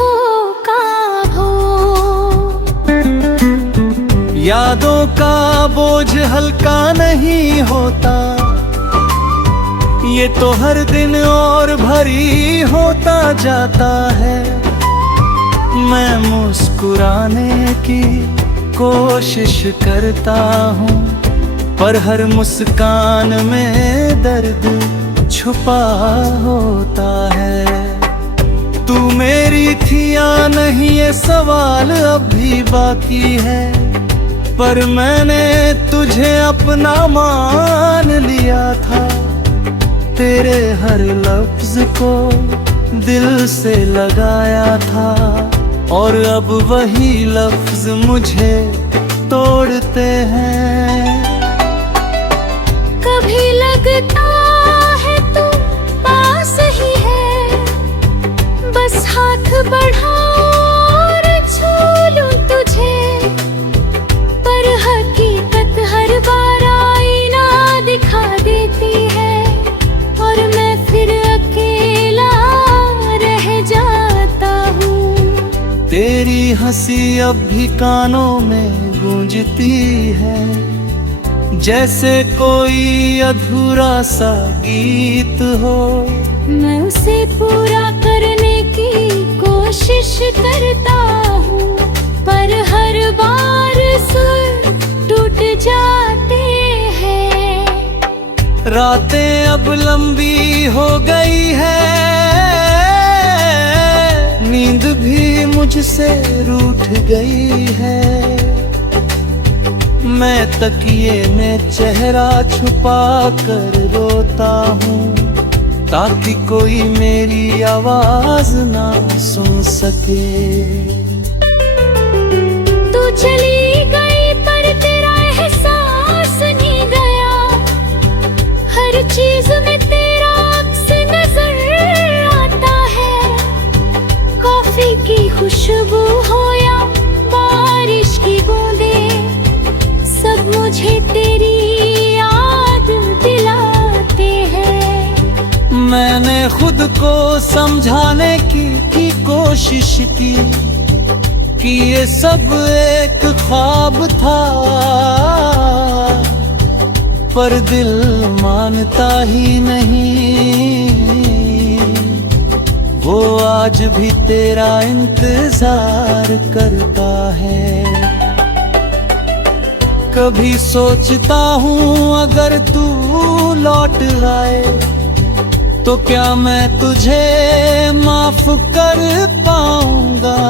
धोखा हो। यादों का बोझ हल्का नहीं होता, ये तो हर दिन और भारी होता जाता है। मैं मुस्कुराने की कोशिश करता हूँ, पर हर मुस्कान में दर्द छुपा होता है। तू मेरी थी या नहीं ये सवाल अब भी बाकी है, पर मैंने तुझे अपना मान लिया था। तेरे हर लफ्ज को दिल से लगाया था, और अब वही लफ्ज मुझे तोड़ते हैं। कभी लगता है तू पास ही है, बस हाथ बढ़ाओ और छू लूं तुझे। पर हकीकत हर बार आईना दिखा देती है, और मैं फिर अकेला रह जाता हूँ। तेरी हंसी अब भी कानों में गूंजती है, जैसे कोई अधूरा सा गीत हो। मैं उसे पूरा करने की कोशिश करता हूँ, पर हर बार सुर टूट जाते हैं। रातें अब लंबी हो गई है, नींद भी मुझसे रूठ गई है। मैं तकिए में चेहरा छुपा कर रोता हूँ, ताकि कोई मेरी आवाज ना सुन सके। तू चली गई पर तेरा एहसास नहीं गया, हर चीज में तेरा अक्स नजर आता है। कॉफी की खुशबू हो या बारिश की बूंदें, सब मुझे तेरी याद दिलाते हैं। मैंने खुद को समझाने की कोशिश की कि ये सब एक ख्वाब था, पर दिल मानता ही नहीं। वो आज भी तेरा इंतजार करता है। कभी सोचता हूँ अगर तू लौट आए, तो क्या मैं तुझे माफ कर पाऊंगा,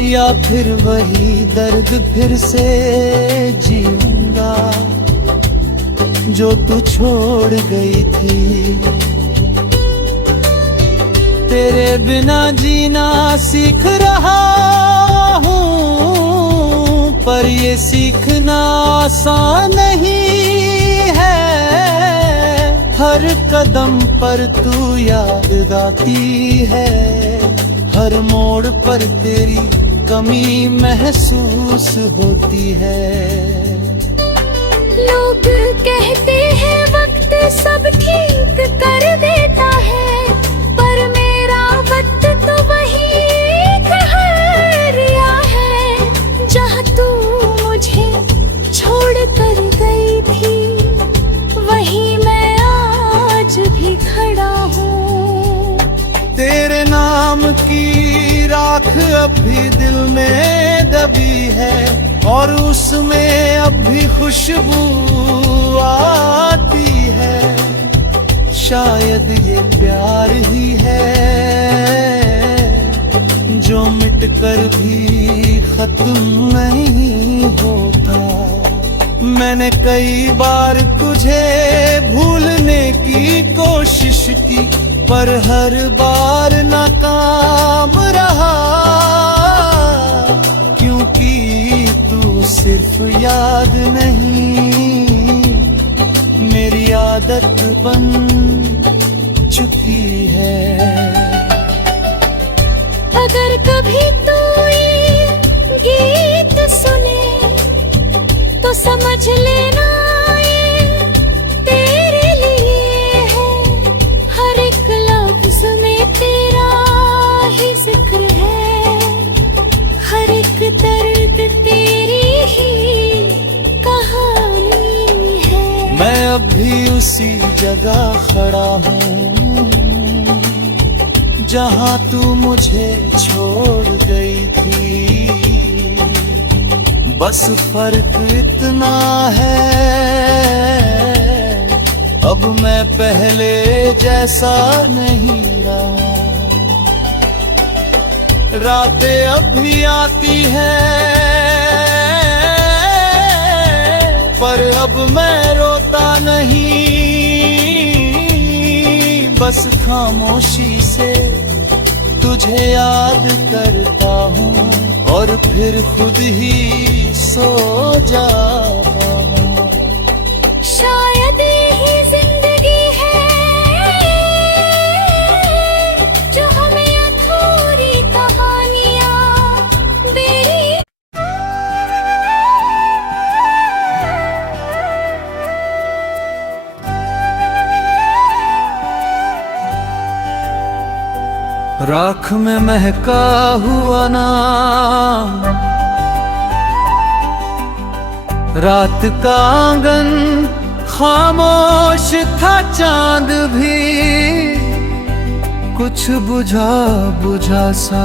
या फिर वही दर्द फिर से जीऊंगा जो तू छोड़ गई थी। तेरे बिना जीना सीख रहा हूँ, पर ये सीखना आसान नहीं है। हर कदम पर तू याद आती है, हर मोड़ पर तेरी कमी महसूस होती है। लोग कहते हैं वक्त सब ठीक कर देता है, पर मेरा वक्त तो वही ठहरिया है जहाँ तू मुझे छोड़ कर गई थी। वही मैं आज भी खड़ा हूँ। तेरे नाम की राख अब भी दिल में दबी है, और उसमें अब भी खुशबू आती है। शायद ये प्यार ही है जो मिटकर भी खत्म नहीं होता। मैंने कई बार तुझे भूलने की कोशिश की, पर हर बार नाकाम रहा, क्योंकि तू सिर्फ याद नहीं मेरी आदत बन चुकी है। अगर कभी तू ये गीत सुने तो समझ लेना ये तेरे लिए है। हर एक लफ्ज में तेरा ही जिक्र है। सी जगह खड़ा हूँ जहाँ तू मुझे छोड़ गई थी। बस फर्क इतना है अब मैं पहले जैसा नहीं रहा। रातें अब भी आती हैं पर अब मैं रोता नहीं, बस खामोशी से तुझे याद करता हूँ और फिर खुद ही सो जाता हूँ। शायद यही जिंदगी है जो हमें अधूरी कहानियाँ बेरी। राख में महका हुआ नाम, रात का आंगन खामोश था, चांद भी कुछ बुझा बुझा सा।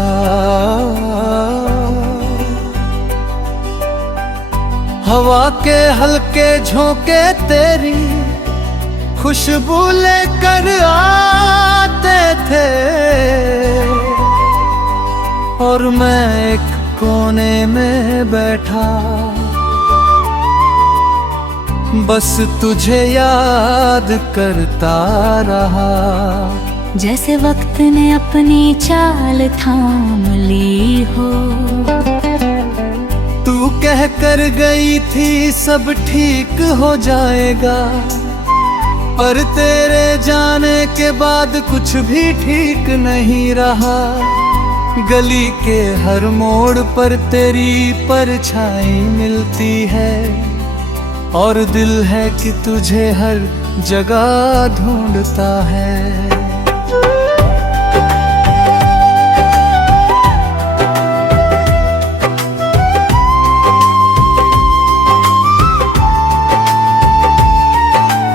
हवा के हल्के झोंके तेरी खुशबू लेकर आते थे और मैं एक कोने में बैठा बस तुझे याद करता रहा। जैसे वक्त ने अपनी चाल थाम ली हो, तू कह कर गई थी सब ठीक हो जाएगा, पर तेरे जाने के बाद कुछ भी ठीक नहीं रहा। गली के हर मोड़ पर तेरी परछाई मिलती है और दिल है कि तुझे हर जगह ढूंढता है।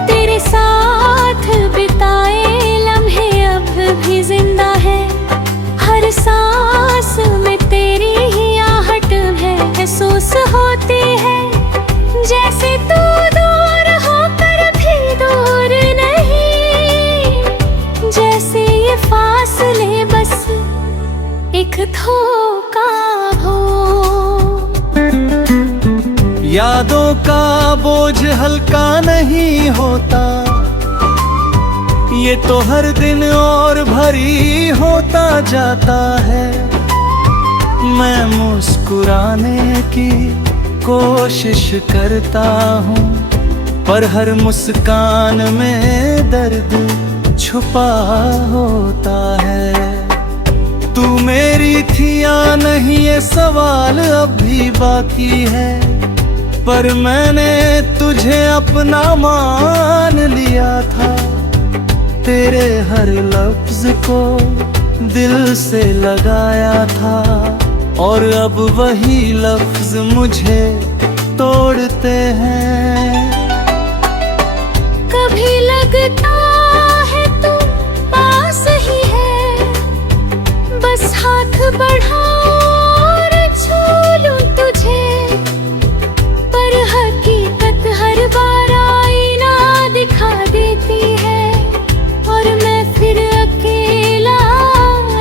तेरे साथ बिताए लम्हे अब भी जिंदा है, हर सांस में तेरी ही आहट है महसूस होती है। जैसे तू दूर होकर भी दूर नहीं, जैसे ये फासले बस एक धोखा हो। यादों का बोझ हल्का नहीं होता, ये तो हर दिन और भारी होता जाता है। मैं मुस्कुराने की कोशिश करता हूँ पर हर मुस्कान में दर्द छुपा होता है। तू मेरी थी या नहीं ये सवाल अब भी बाकी है, पर मैंने तुझे अपना मान लिया था। तेरे हर लफ्ज को दिल से लगाया था और अब वही लफ्ज मुझे तोड़ते हैं। कभी लगता है तू पास ही है, बस हाथ बढ़ाऊं और छू लूं तुझे, पर हकीकत हर बार आईना दिखा देती है और मैं फिर अकेला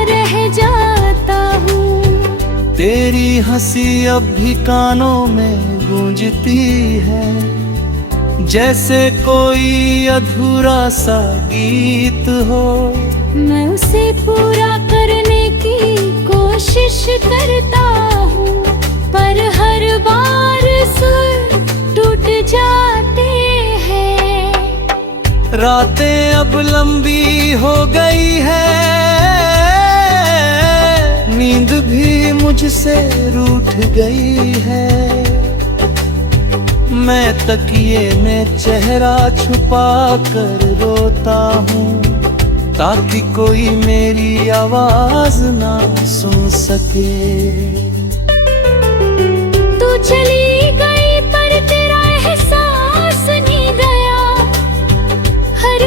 रह जाता हूँ। तेरी हंसी अब भी कानों में गूंजती है, जैसे कोई अधूरा सा गीत हो। मैं उसे पूरा करने की कोशिश करता हूँ, पर हर बार सुर टूट जाते हैं। रातें अब लंबी हो गई है, नींद भी मुझसे रूठ गई है। मैं तकिए में चेहरा छुपा कर रोता हूँ ताकि कोई मेरी आवाज ना सुन सके। तू चली गई पर तेरा एहसास नहीं गया,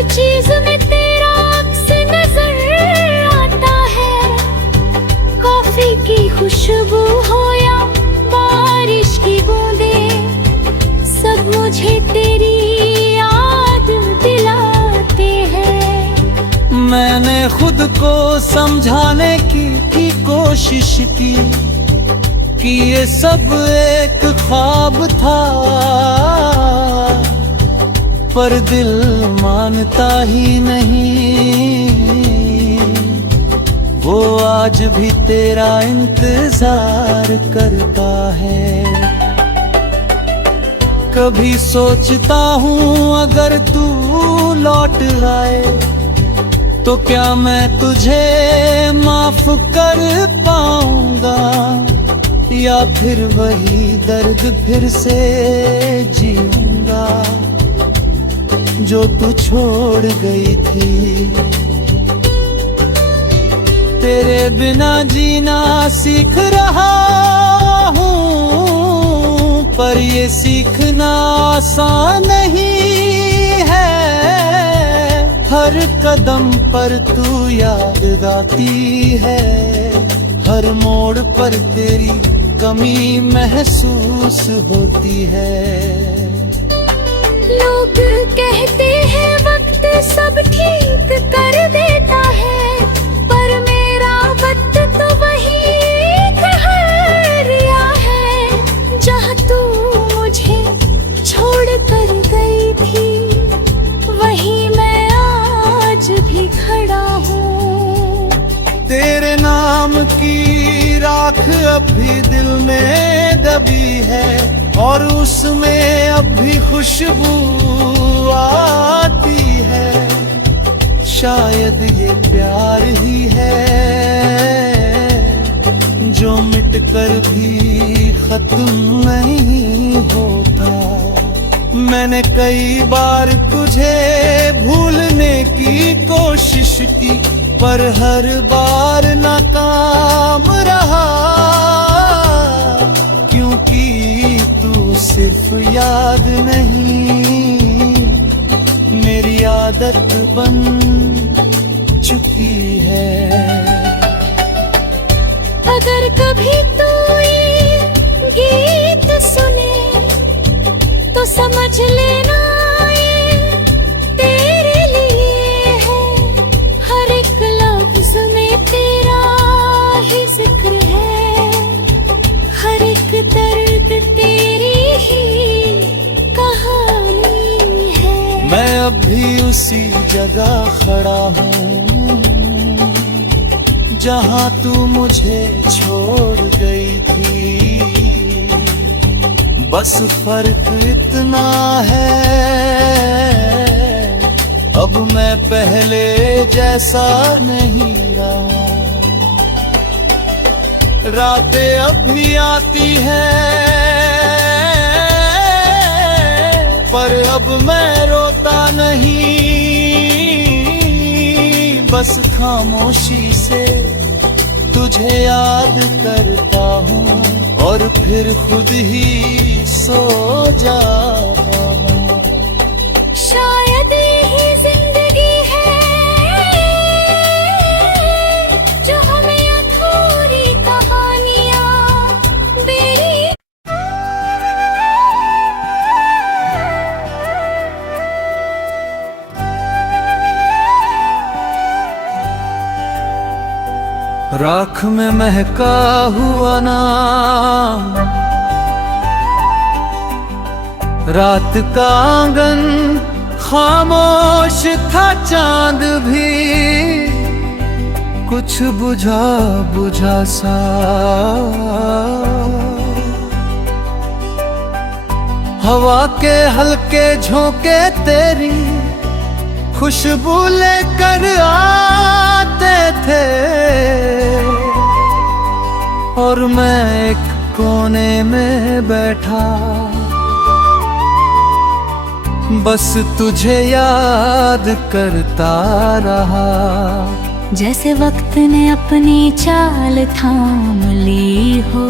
हर चीज में तेरा अक्स नजर आता है। कॉफी की खुशबू हो या बारिश की बूंदें, सब मुझे तेरी याद दिलाते हैं। मैंने खुद को समझाने की कोशिश की कि ये सब एक ख्वाब था, पर दिल मानता ही नहीं। वो आज भी तेरा इंतजार करता है। कभी सोचता हूँ अगर तू लौट आए तो क्या मैं तुझे माफ कर पाऊंगा, या फिर वही दर्द फिर से जीऊंगा जो तू छोड़ गई थी। तेरे बिना जीना सीख रहा हूँ, पर ये सीखना आसान नहीं है। हर कदम पर तू याद आती है, हर मोड़ पर तेरी कमी महसूस होती है। लोग कहते हैं वक्त सब ठीक कर देता है, पर मेरा वक्त तो वही ठहरिया है जहाँ तू मुझे छोड़ कर गई थी। वही मैं आज भी खड़ा हूँ। तेरे नाम की राख अब भी दिल में दबी है, और उसमें अब भी खुशबू आती है। शायद ये प्यार ही है जो मिटकर भी खत्म नहीं होता। मैंने कई बार तुझे भूलने की कोशिश की, पर हर बार नाकाम रहा, क्योंकि तू सिर्फ याद नहीं मेरी आदत बन चुकी है। अगर कभी तू ये गीत सुने तो समझ लेना ये तेरे लिए है। हर एक लफ्ज में तेरा ही जिक्र है, हर एक दर्द तेरी ही कहानी है। मैं अब भी उसी जगह खड़ा हूँ जहाँ तू मुझे छोड़ गई थी। बस फर्क इतना है, अब मैं पहले जैसा नहीं रहा। रातें अब भी आती हैं, पर अब मैं रोता नहीं। बस खामोशी से तुझे याद करता हूँ, और फिर खुद ही सो जाता हूँ। शायद यही जिंदगी है जो हमें अधूरी कहानियाँ बेरी। राख में महका हुआ नाम, रात का आंगन खामोश था, चांद भी कुछ बुझा बुझा सा। हवा के हल्के झोंके तेरी खुशबू लेकर आते थे, और मैं एक कोने में बैठा बस तुझे याद करता रहा। जैसे वक्त ने अपनी चाल थाम ली हो,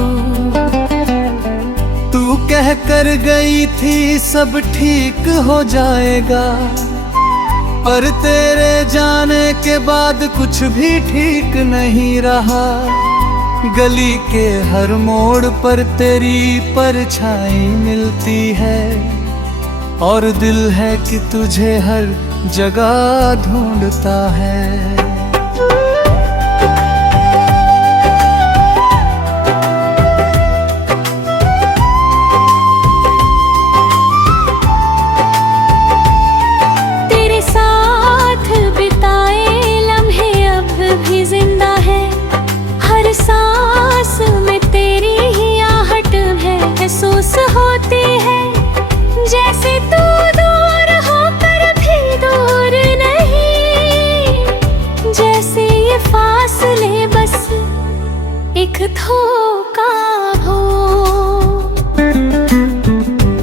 तू कह कर गई थी सब ठीक हो जाएगा, पर तेरे जाने के बाद कुछ भी ठीक नहीं रहा। गली के हर मोड़ पर तेरी परछाई मिलती है, और दिल है कि तुझे हर जगह ढूंढता है। तेरे साथ बिताए लम्हे अब भी जिंदा है, हर सांस में तेरी ही आहट है महसूस होती है। जैसे तू दूर होकर भी दूर नहीं, जैसे ये फासले बस एक धोखा हो।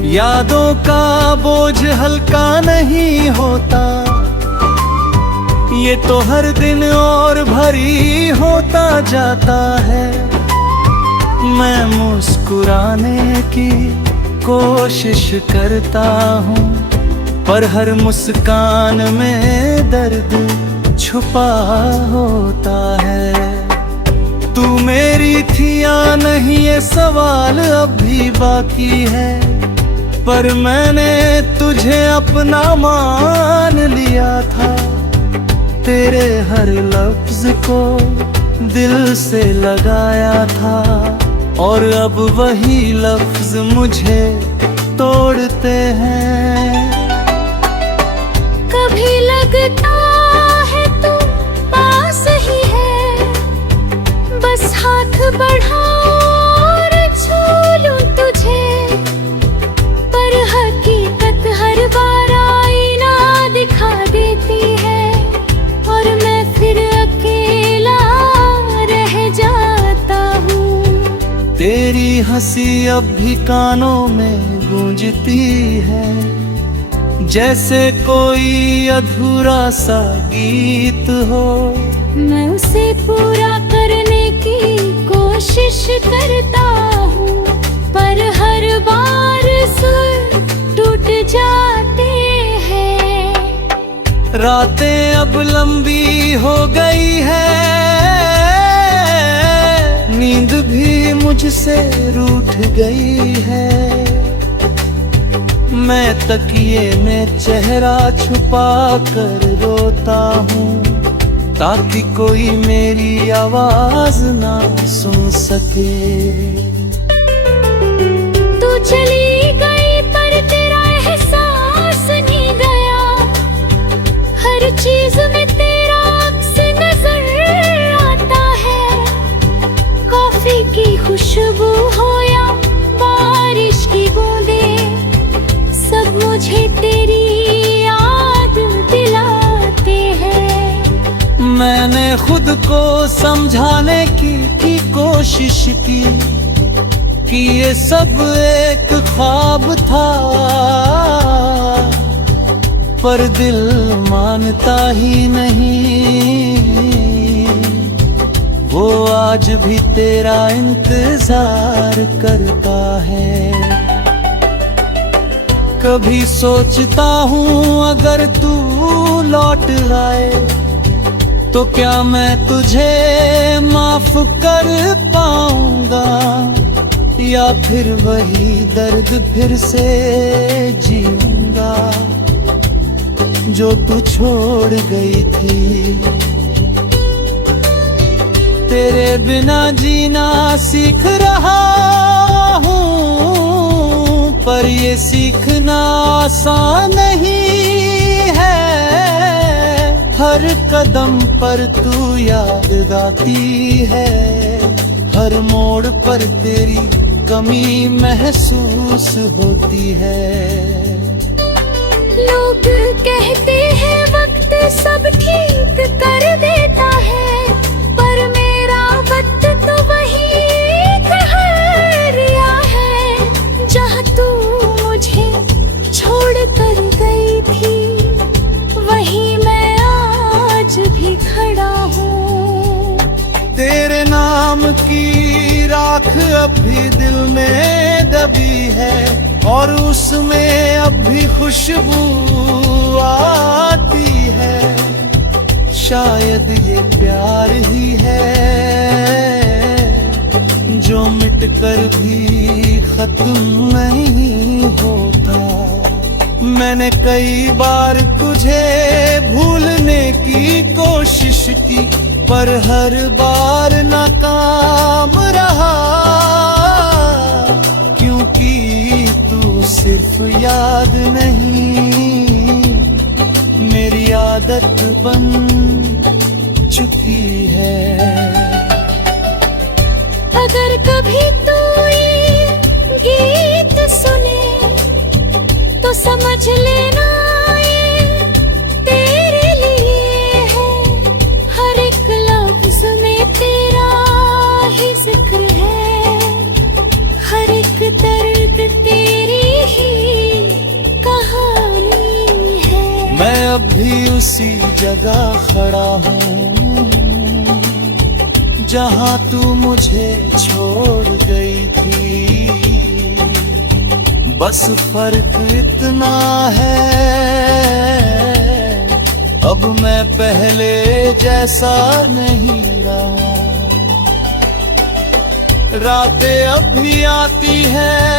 यादों का बोझ हल्का नहीं होता, ये तो हर दिन और भारी होता जाता है। मैं मुस्कुराने की कोशिश करता हूँ, पर हर मुस्कान में दर्द छुपा होता है। तू मेरी थी या नहीं ये सवाल अब भी बाकी है, पर मैंने तुझे अपना मान लिया था। तेरे हर लफ्ज को दिल से लगाया था, और अब वही लफ्ज मुझे तोड़ते हैं। कभी लगता है तू पास ही है, बस हाथ बढ़ाओ और छू लूं तुझे। पर हकीकत हर बार आईना दिखा देती है, और मैं फिर अकेला रह जाता हूँ। तेरी हंसी अब भी कानों में गूंजती है, जैसे कोई अधूरा सा गीत हो। मैं उसे पूरा करने की कोशिश करता हूँ, पर हर बार सुर टूट जाते हैं। रातें अब लंबी हो गई है, नींद भी मुझसे रूठ गई है। मैं तकिए में चेहरा छुपा कर रोता हूँ, ताकि कोई मेरी आवाज ना सुन सके। तू चली गई पर तेरा एहसास नहीं गया, हर चीज में तेरा अक्स नजर आता है। कॉफी की खुशबू हो या बारिश की बूंदें, सब मुझे तेरी याद दिलाते हैं। मैंने खुद को समझाने की कोशिश की कि ये सब एक ख्वाब था, पर दिल मानता ही नहीं। वो आज भी तेरा इंतजार करता है। कभी सोचता हूँ अगर तू लौट आए, तो क्या मैं तुझे माफ कर पाऊंगा, या फिर वही दर्द फिर से जीऊंगा जो तू छोड़ गई थी। तेरे बिना जीना सीख रहा हूँ, पर ये सीखना आसान नहीं है। हर कदम पर तू याद आती है, हर मोड़ पर तेरी कमी महसूस होती है। लोग कहते हैं वक्त सब ठीक कर देता है, पर मेरा वक्त तो वही ठहरिया है जहाँ तू मुझे छोड़ कर गई थी। वही मैं आज भी खड़ा हूँ। तेरे नाम की राख अब भी दिल में दबी है, और उसमें अब भी खुशबू आती है। शायद ये प्यार ही है जो मिट कर भी खत्म नहीं होता। मैंने कई बार तुझे भूलने की कोशिश की, पर हर बार नाकाम रहा, क्योंकि तू सिर्फ याद नहीं मेरी आदत बन चुकी है। अगर कभी तू ये गीत सुने तो समझ लेना ये तेरे लिए है। हर एक लफ्ज में तेरा ही जिक्र है, हर एक दर्द तेरी ही कहानी है। मैं अब भी उसी जगह खड़ा हूँ जहाँ तू मुझे छोड़ गई थी। बस फर्क इतना है अब मैं पहले जैसा नहीं रहा। रातें अब भी आती हैं